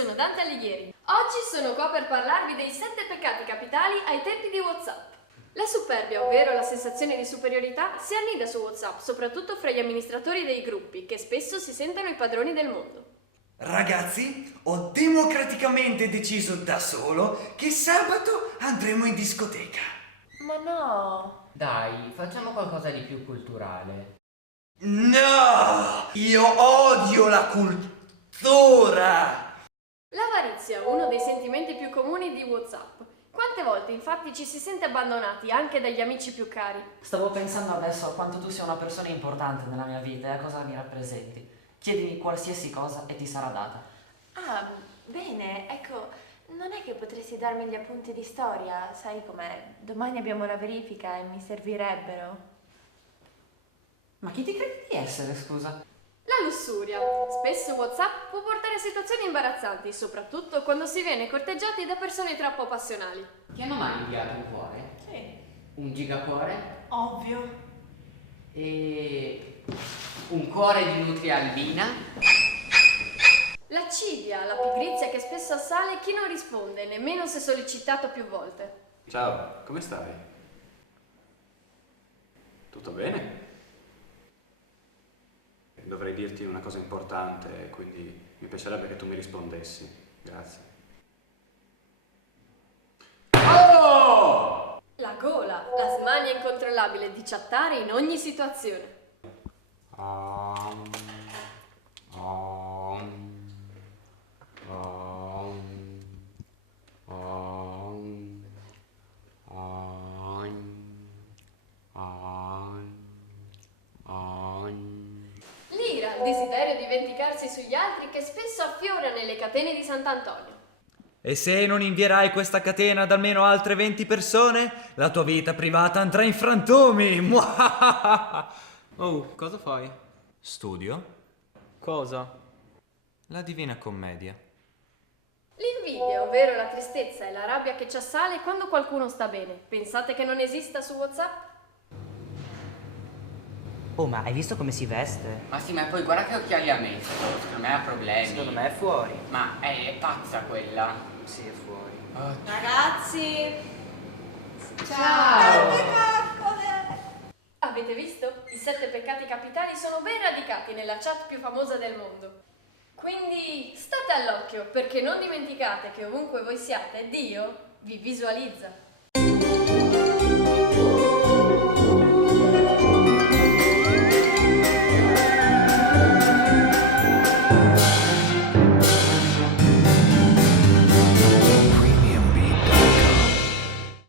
sono Dante Alighieri. Oggi sono qua per parlarvi dei 7 peccati capitali ai tempi di WhatsApp. La superbia, ovvero la sensazione di superiorità, si annida su WhatsApp, soprattutto fra gli amministratori dei gruppi, che spesso si sentono i padroni del mondo. Ragazzi, ho democraticamente deciso da solo che sabato andremo in discoteca. Ma no! Dai, facciamo qualcosa di più culturale. No! Io odio la cultura! L'avarizia, uno dei sentimenti più comuni di WhatsApp. Quante volte infatti ci si sente abbandonati anche dagli amici più cari? Stavo pensando adesso a quanto tu sia una persona importante nella mia vita e a cosa mi rappresenti. Chiedimi qualsiasi cosa e ti sarà data. Ah, bene, ecco, non è che potresti darmi gli appunti di storia? Sai com'è? Domani abbiamo la verifica e mi servirebbero. Ma chi ti credi di essere, scusa? La lussuria. Spesso WhatsApp può portare a situazioni imbarazzanti, soprattutto quando si viene corteggiati da persone troppo passionali. Ti hanno mai inviato un cuore? Sì. Un gigacuore? Ovvio. E un cuore di nutria albina? L'accidia, la pigrizia che spesso assale chi non risponde, nemmeno se sollecitato più volte. Ciao, come stai? Tutto bene? Dovrei dirti una cosa importante, quindi mi piacerebbe che tu mi rispondessi. Grazie. Oh! La gola, la smania incontrollabile di chattare in ogni situazione. L'ira, il desiderio di vendicarsi sugli altri che spesso affiora nelle catene di Sant'Antonio. E se non invierai questa catena ad almeno altre 20 persone, la tua vita privata andrà in frantumi. Muahahaha. Oh, cosa fai? Studio? Cosa? La Divina Commedia. L'invidia, ovvero la tristezza e la rabbia che ci assale quando qualcuno sta bene. Pensate che non esista su WhatsApp? Oh, ma hai visto come si veste? Ma sì, ma poi guarda che occhiali ha messo. Secondo me ha problemi. Secondo me è fuori. Ma è pazza quella. Sì, è fuori. Ragazzi! Ciao! Avete visto? I 7 peccati capitali sono ben radicati nella chat più famosa del mondo. Quindi state all'occhio, perché non dimenticate che ovunque voi siate, Dio vi visualizza.